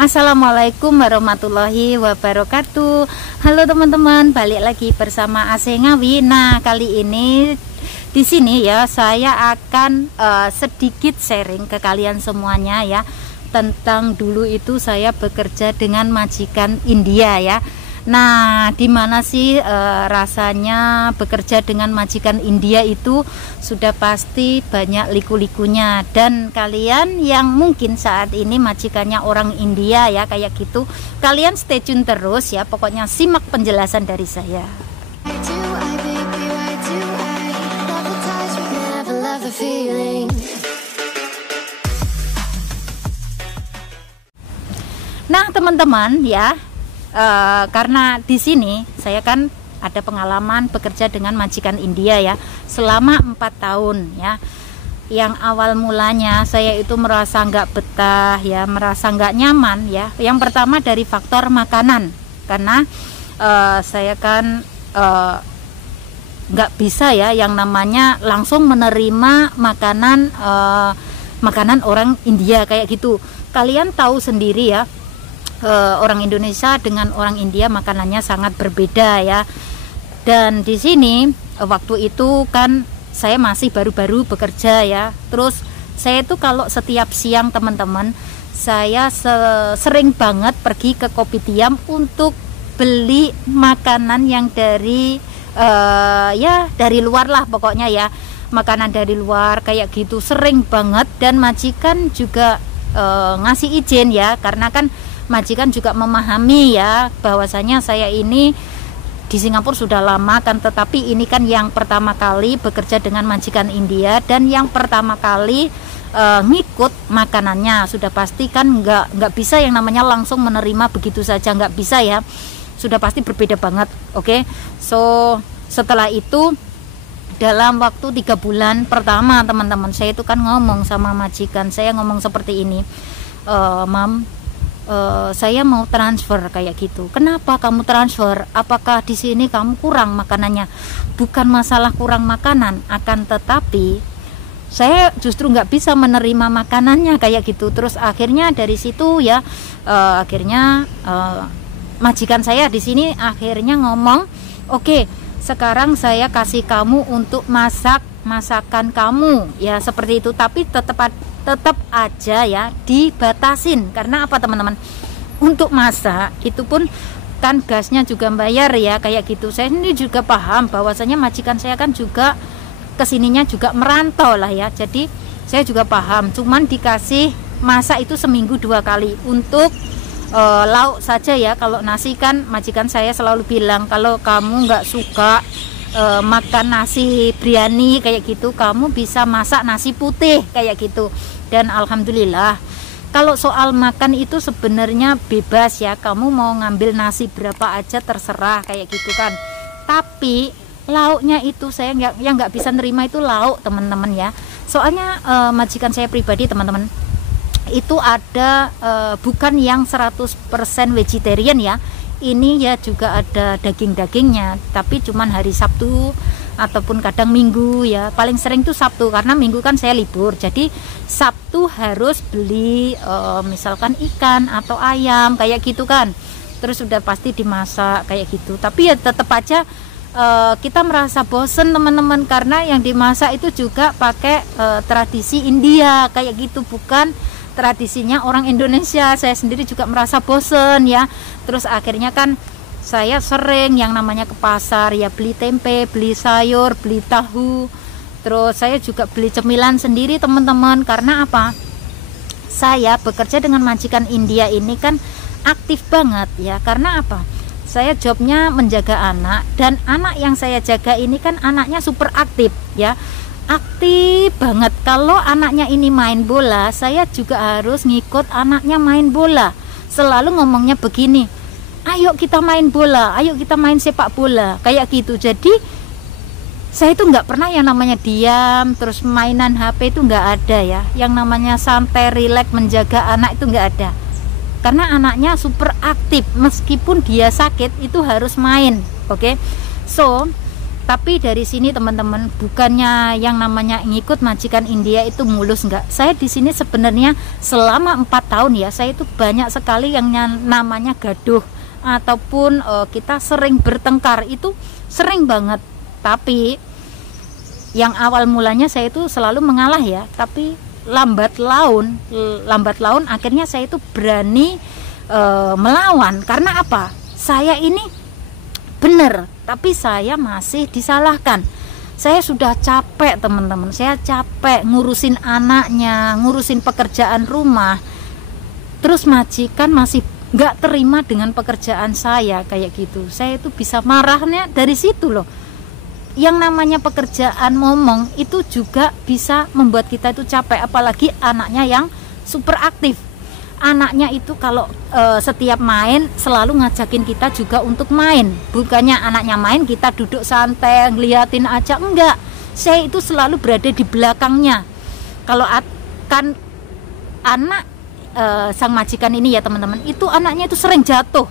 Assalamualaikum warahmatullahi wabarakatuh. Halo teman-teman, balik lagi bersama AC Ngawi. Nah, kali ini di sini ya saya akan sedikit sharing ke kalian semuanya ya, tentang dulu itu saya bekerja dengan majikan India ya. Nah, dimana sih rasanya bekerja dengan majikan India itu? Sudah pasti banyak liku-likunya. Dan kalian yang mungkin saat ini majikannya orang India ya kayak gitu, kalian stay tune terus ya, pokoknya simak penjelasan dari saya. Nah teman-teman ya, karena di sini saya kan ada pengalaman bekerja dengan majikan India ya selama 4 tahun ya. Yang awal mulanya saya itu merasa nggak betah ya, merasa nggak nyaman ya. Yang pertama dari faktor makanan, karena saya kan nggak bisa ya yang namanya langsung menerima makanan makanan orang India kayak gitu. Kalian tahu sendiri ya, orang Indonesia dengan orang India makanannya sangat berbeda ya. Dan di sini waktu itu kan saya masih baru-baru bekerja ya. Terus saya itu kalau setiap siang teman-teman, saya sering banget pergi ke Kopitiam untuk beli makanan yang dari ya dari luar lah pokoknya ya, makanan dari luar kayak gitu sering banget. Dan majikan juga ngasih izin ya, karena kan majikan juga memahami ya bahwasanya saya ini di Singapura sudah lama kan, tetapi ini kan yang pertama kali bekerja dengan majikan India dan yang pertama kali ngikut makanannya. Sudah pasti kan nggak bisa yang namanya langsung menerima begitu saja, nggak bisa ya, sudah pasti berbeda banget. Oke. So setelah itu dalam waktu 3 bulan pertama teman-teman, saya itu kan ngomong sama majikan, saya ngomong seperti ini, Mam, saya mau transfer kayak gitu. Kenapa kamu transfer? Apakah di sini kamu kurang makanannya? Bukan masalah kurang makanan, akan tetapi saya justru nggak bisa menerima makanannya kayak gitu. Terus akhirnya dari situ ya, majikan saya di sini akhirnya ngomong, oke, sekarang saya kasih kamu untuk masakan kamu ya seperti itu, tapi tetap aja ya dibatasin. Karena apa teman-teman, untuk masak itu pun kan gasnya juga bayar ya kayak gitu. Saya ini juga paham bahwasanya majikan saya kan juga kesininya juga merantau lah ya, jadi saya juga paham. Cuman dikasih masak itu seminggu 2 kali untuk lauk saja ya. Kalau nasi kan majikan saya selalu bilang, kalau kamu nggak suka makan nasi biryani kayak gitu, kamu bisa masak nasi putih kayak gitu. Dan alhamdulillah kalau soal makan itu sebenarnya bebas ya, kamu mau ngambil nasi berapa aja terserah kayak gitu kan. Tapi lauknya itu saya nggak bisa nerima itu lauk teman-teman ya. Soalnya majikan saya pribadi teman-teman itu ada bukan yang 100% vegetarian ya. Ini ya juga ada daging-dagingnya, tapi cuman hari Sabtu ataupun kadang Minggu ya. Paling sering tuh Sabtu, karena Minggu kan saya libur. Jadi Sabtu harus beli misalkan ikan atau ayam kayak gitu kan. Terus sudah pasti dimasak kayak gitu. Tapi ya tetap aja kita merasa bosen teman-teman, karena yang dimasak itu juga pakai tradisi India kayak gitu, bukan tradisinya orang Indonesia. Saya sendiri juga merasa bosen ya. Terus akhirnya kan saya sering yang namanya ke pasar ya, beli tempe, beli sayur, beli tahu. Terus saya juga beli cemilan sendiri teman-teman. Karena apa? Saya bekerja dengan majikan India ini kan aktif banget ya. Karena apa? Saya jobnya menjaga anak, dan anak yang saya jaga ini kan anaknya super aktif ya. Aktif banget. Kalau anaknya ini main bola, saya juga harus ngikut anaknya main bola. Selalu ngomongnya begini, ayo kita main bola, ayo kita main sepak bola kayak gitu. Jadi saya itu nggak pernah yang namanya diam terus mainan HP, itu nggak ada ya. Yang namanya santai rileks menjaga anak itu nggak ada, karena anaknya super aktif. Meskipun dia sakit itu harus main. Oke. So Tapi dari sini teman-teman, bukannya yang namanya ngikut majikan India itu mulus, enggak. Saya di sini sebenarnya selama 4 tahun ya, saya itu banyak sekali yang namanya gaduh ataupun kita sering bertengkar, itu sering banget. Tapi yang awal mulanya saya itu selalu mengalah ya, tapi lambat laun akhirnya saya itu berani melawan. Karena apa? Saya ini benar, tapi saya masih disalahkan. Saya sudah capek teman-teman, saya capek ngurusin anaknya, ngurusin pekerjaan rumah, terus majikan masih nggak terima dengan pekerjaan saya kayak gitu. Saya itu bisa marahnya dari situ loh. Yang namanya pekerjaan ngomong itu juga bisa membuat kita itu capek, apalagi anaknya yang super aktif. Anaknya itu kalau setiap main selalu ngajakin kita juga untuk main. Bukannya anaknya main kita duduk santai ngeliatin aja, enggak. Saya itu selalu berada di belakangnya. Kalau kan anak sang majikan ini ya teman-teman, itu anaknya itu sering jatuh.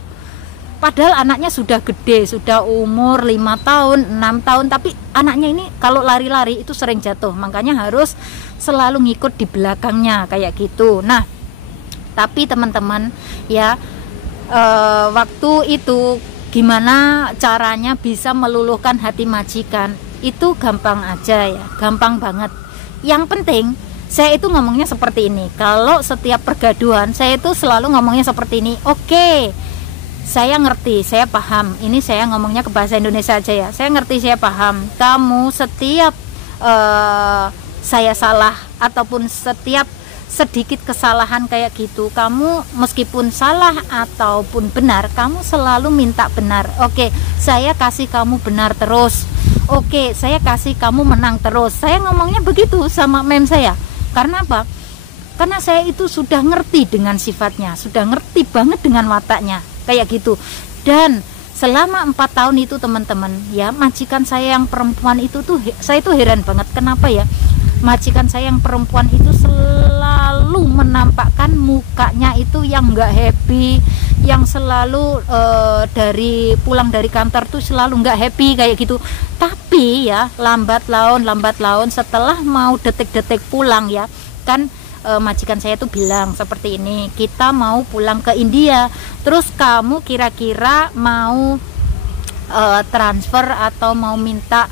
Padahal anaknya sudah gede, sudah umur 5 tahun, 6 tahun, tapi anaknya ini kalau lari-lari itu sering jatuh. Makanya harus selalu ngikut di belakangnya kayak gitu. Nah, tapi teman-teman ya, waktu itu gimana caranya bisa meluluhkan hati majikan? Itu gampang aja ya, gampang banget. Yang penting saya itu ngomongnya seperti ini. Kalau setiap pergaduhan saya itu selalu ngomongnya seperti ini. Oke, saya ngerti, saya paham. Ini saya ngomongnya ke bahasa Indonesia aja ya. Saya ngerti, saya paham. Kamu setiap saya salah ataupun setiap sedikit kesalahan kayak gitu, kamu meskipun salah ataupun benar, kamu selalu minta benar. Oke, saya kasih kamu benar terus. Oke, saya kasih kamu menang terus. Saya ngomongnya begitu sama mem saya. Karena apa? Karena saya itu sudah ngerti dengan sifatnya, sudah ngerti banget dengan wataknya kayak gitu. Dan selama 4 tahun itu teman-teman ya, majikan saya yang perempuan itu tuh saya tuh heran banget. Kenapa ya? Majikan saya yang perempuan itu selalu menampakkan mukanya itu yang enggak happy, yang selalu dari pulang dari kantor tuh selalu enggak happy kayak gitu. Tapi ya lambat laun setelah mau detik-detik pulang ya kan, majikan saya tuh bilang seperti ini, kita mau pulang ke India, terus kamu kira-kira mau transfer atau mau minta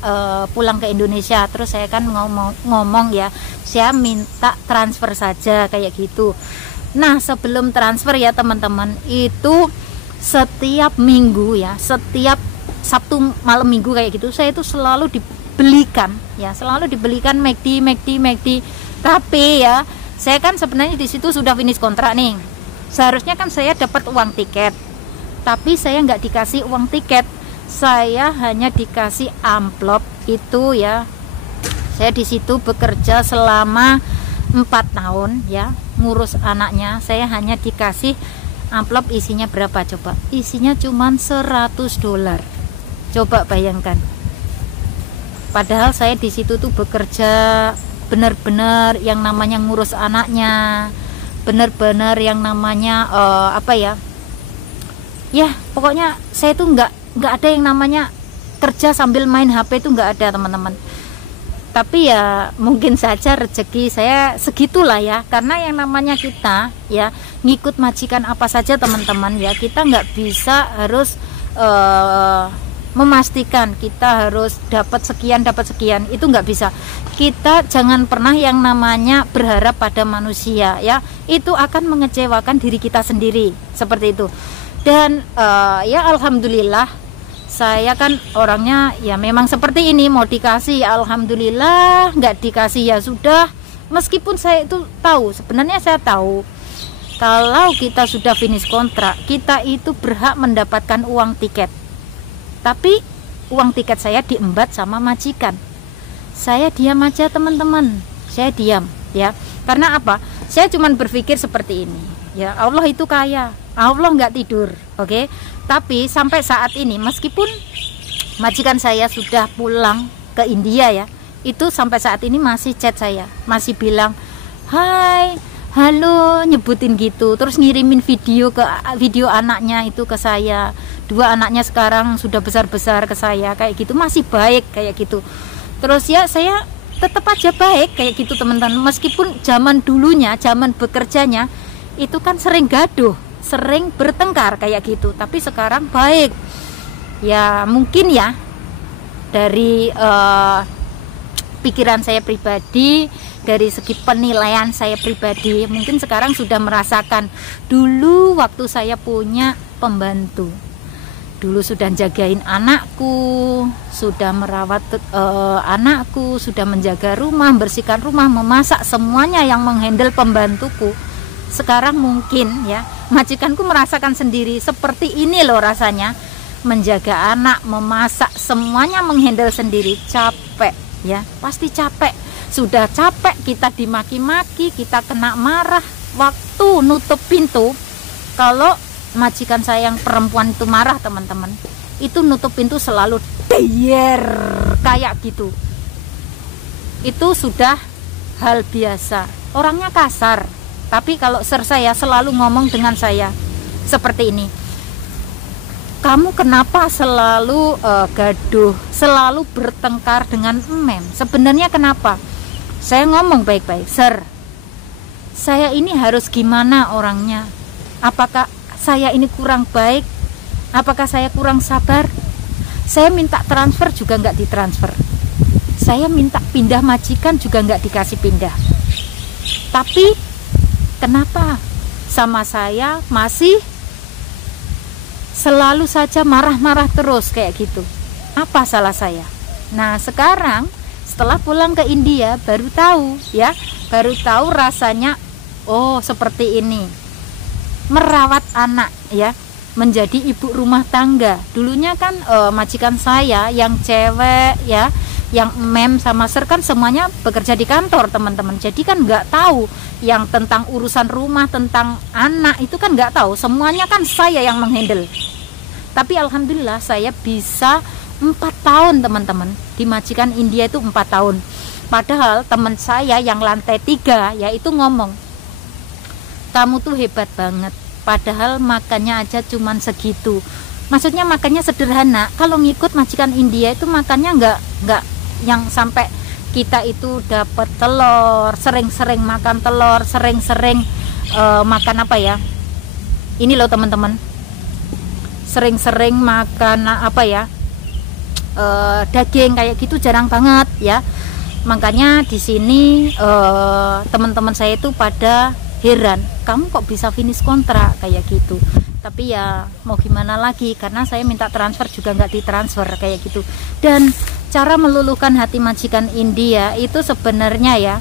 pulang ke Indonesia? Terus saya kan ngomong ya, saya minta transfer saja kayak gitu. Nah, sebelum transfer ya teman-teman, itu setiap minggu ya, setiap Sabtu malam minggu kayak gitu, saya itu selalu dibelikan ya, selalu dibelikan McD. Tapi ya, saya kan sebenarnya di situ sudah finish kontrak nih. Seharusnya kan saya dapat uang tiket, tapi saya nggak dikasih uang tiket. Saya hanya dikasih amplop itu ya. Saya di situ bekerja selama 4 tahun ya, ngurus anaknya. Saya hanya dikasih amplop, isinya berapa coba? Isinya cuma $100. Coba bayangkan. Padahal saya di situ tuh bekerja benar-benar yang namanya ngurus anaknya, benar-benar yang namanya apa ya? Ya, pokoknya saya tuh nggak ada yang namanya kerja sambil main HP, itu nggak ada teman-teman. Tapi ya mungkin saja rezeki saya segitulah ya, karena yang namanya kita ya ngikut majikan apa saja teman-teman ya, kita nggak bisa harus memastikan kita harus dapat sekian, itu nggak bisa. Kita jangan pernah yang namanya berharap pada manusia ya, itu akan mengecewakan diri kita sendiri seperti itu. Dan ya alhamdulillah saya kan orangnya ya memang seperti ini, mau dikasih ya alhamdulillah, nggak dikasih ya sudah. Meskipun saya itu tahu, sebenarnya saya tahu kalau kita sudah finish kontrak, kita itu berhak mendapatkan uang tiket. Tapi uang tiket saya diembat sama majikan. Saya diam aja teman-teman, saya diam ya. Karena apa? Saya cuma berpikir seperti ini ya, Allah itu kaya, Allah nggak tidur, oke? Tapi sampai saat ini meskipun majikan saya sudah pulang ke India ya, itu sampai saat ini masih chat saya, masih bilang hai, halo, nyebutin gitu, terus ngirimin video anaknya itu ke saya. 2 anaknya sekarang sudah besar-besar ke saya kayak gitu, masih baik kayak gitu. Terus ya saya tetap aja baik kayak gitu teman-teman, meskipun zaman dulunya, zaman bekerjanya itu kan sering gaduh, sering bertengkar kayak gitu, tapi sekarang baik. Ya mungkin ya dari pikiran saya pribadi, dari segi penilaian saya pribadi, mungkin sekarang sudah merasakan. Dulu waktu saya punya pembantu, dulu sudah jagain anakku, sudah merawat anakku, sudah menjaga rumah, bersihkan rumah, memasak, semuanya yang menghandle pembantuku. Sekarang mungkin ya majikanku merasakan sendiri, seperti ini loh rasanya menjaga anak, memasak, semuanya menghandle sendiri. Capek ya, pasti capek. Sudah capek kita dimaki-maki, kita kena marah. Waktu nutup pintu, kalau majikan saya yang perempuan itu marah teman-teman, itu nutup pintu selalu der kayak gitu. Itu sudah hal biasa. Orangnya kasar, tapi kalau ser saya selalu ngomong dengan saya seperti ini, kamu kenapa selalu gaduh, selalu bertengkar dengan Mem? Sebenarnya kenapa? Saya ngomong baik-baik, Sir, saya ini harus gimana orangnya? Apakah saya ini kurang baik? Apakah saya kurang sabar? Saya minta transfer juga nggak ditransfer. Saya minta pindah majikan juga nggak dikasih pindah. Tapi kenapa sama saya masih selalu saja marah-marah terus kayak gitu? Apa salah saya? Nah sekarang setelah pulang ke India baru tahu ya, baru tahu rasanya, oh seperti ini merawat anak ya, menjadi ibu rumah tangga. Dulunya kan majikan saya yang cewek ya, yang Mem sama Ser kan semuanya bekerja di kantor teman-teman, jadi kan nggak tahu yang tentang urusan rumah, tentang anak itu kan nggak tahu, semuanya kan saya yang menghandle. Tapi alhamdulillah saya bisa 4 tahun teman-teman di majikan India itu 4 tahun. Padahal teman saya yang lantai 3 yaitu ngomong, kamu tuh hebat banget, padahal makannya aja cuman segitu. Maksudnya makannya sederhana. Kalau ngikut majikan India itu makannya nggak yang sampai kita itu dapat telur, sering-sering makan telur, sering-sering makan apa ya, ini loh teman-teman, sering-sering makan apa ya, daging kayak gitu jarang banget ya. Makanya di sini teman-teman saya itu pada heran, kamu kok bisa finish kontrak kayak gitu. Tapi ya mau gimana lagi, karena saya minta transfer juga nggak ditransfer kayak gitu. Dan cara meluluhkan hati majikan India itu sebenarnya ya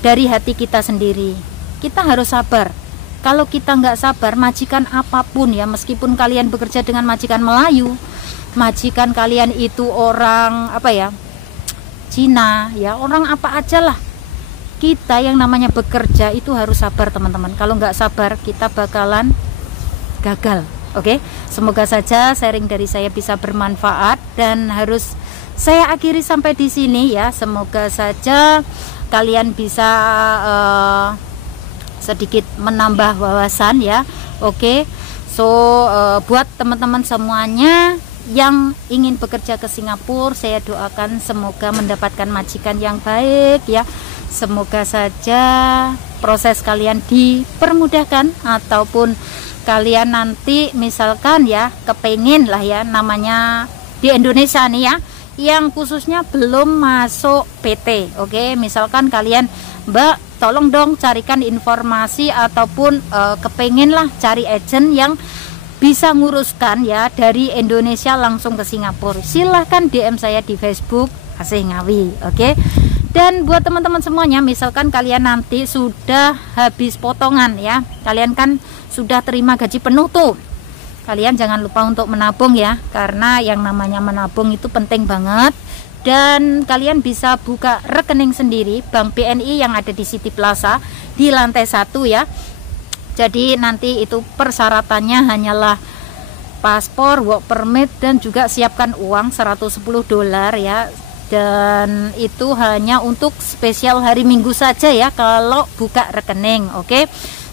dari hati kita sendiri. Kita harus sabar. Kalau kita nggak sabar, majikan apapun ya, meskipun kalian bekerja dengan majikan Melayu, majikan kalian itu orang apa ya, Cina ya, orang apa aja lah, kita yang namanya bekerja itu harus sabar teman-teman. Kalau nggak sabar kita bakalan gagal. Oke, semoga saja sharing dari saya bisa bermanfaat dan harus saya akhiri sampai di sini ya. Semoga saja kalian bisa sedikit menambah wawasan ya. Oke, so buat teman-teman semuanya yang ingin bekerja ke Singapura, saya doakan semoga mendapatkan majikan yang baik ya. Semoga saja proses kalian dipermudahkan, ataupun kalian nanti misalkan ya kepengen lah ya, namanya di Indonesia nih ya, yang khususnya belum masuk PT. Oke, misalkan kalian, Mbak tolong dong carikan informasi ataupun kepengen lah cari agent yang bisa nguruskan ya dari Indonesia langsung ke Singapura, silahkan DM saya di Facebook Asih Ngawi. Oke. Dan buat teman-teman semuanya, misalkan kalian nanti sudah habis potongan ya, kalian kan sudah terima gaji penuh tuh, kalian jangan lupa untuk menabung ya, karena yang namanya menabung itu penting banget. Dan kalian bisa buka rekening sendiri Bank BNI yang ada di City Plaza di lantai 1 ya. Jadi nanti itu persyaratannya hanyalah paspor, work permit, dan juga siapkan uang $110 ya. Dan itu hanya untuk spesial hari Minggu saja ya kalau buka rekening. Oke.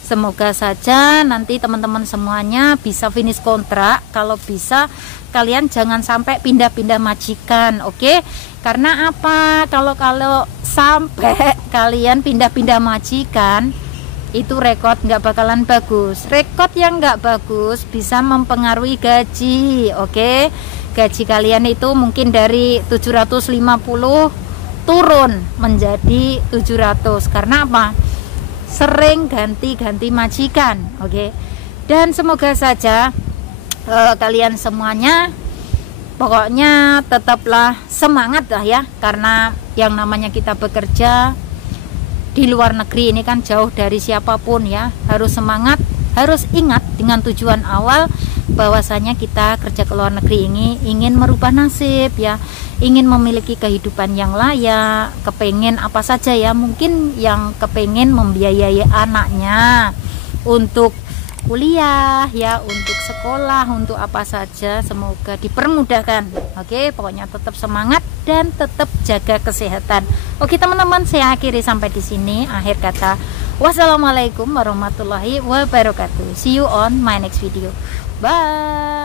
Semoga saja nanti teman-teman semuanya bisa finish kontrak. Kalau bisa kalian jangan sampai pindah-pindah majikan, oke? Karena apa? Kalau sampai kalian pindah-pindah majikan, itu rekod nggak bakalan bagus. Rekod yang nggak bagus bisa mempengaruhi gaji, oke? Gaji kalian itu mungkin dari 750 turun menjadi 700. Karena apa? Sering ganti-ganti majikan, oke? Dan semoga saja kalian semuanya pokoknya tetaplah semangat lah ya, karena yang namanya kita bekerja di luar negeri ini kan jauh dari siapapun ya, harus semangat, harus ingat dengan tujuan awal bahwasanya kita kerja ke luar negeri ini ingin merubah nasib ya, ingin memiliki kehidupan yang layak, kepengen apa saja ya, mungkin yang kepengen membiayai anaknya untuk kuliah ya, untuk sekolah, untuk apa saja, semoga dipermudahkan. Oke, pokoknya tetap semangat dan tetap jaga kesehatan. Oke teman-teman, saya akhiri sampai di sini. Akhir kata, wassalamualaikum warahmatullahi wabarakatuh. See you on my next video. Bye.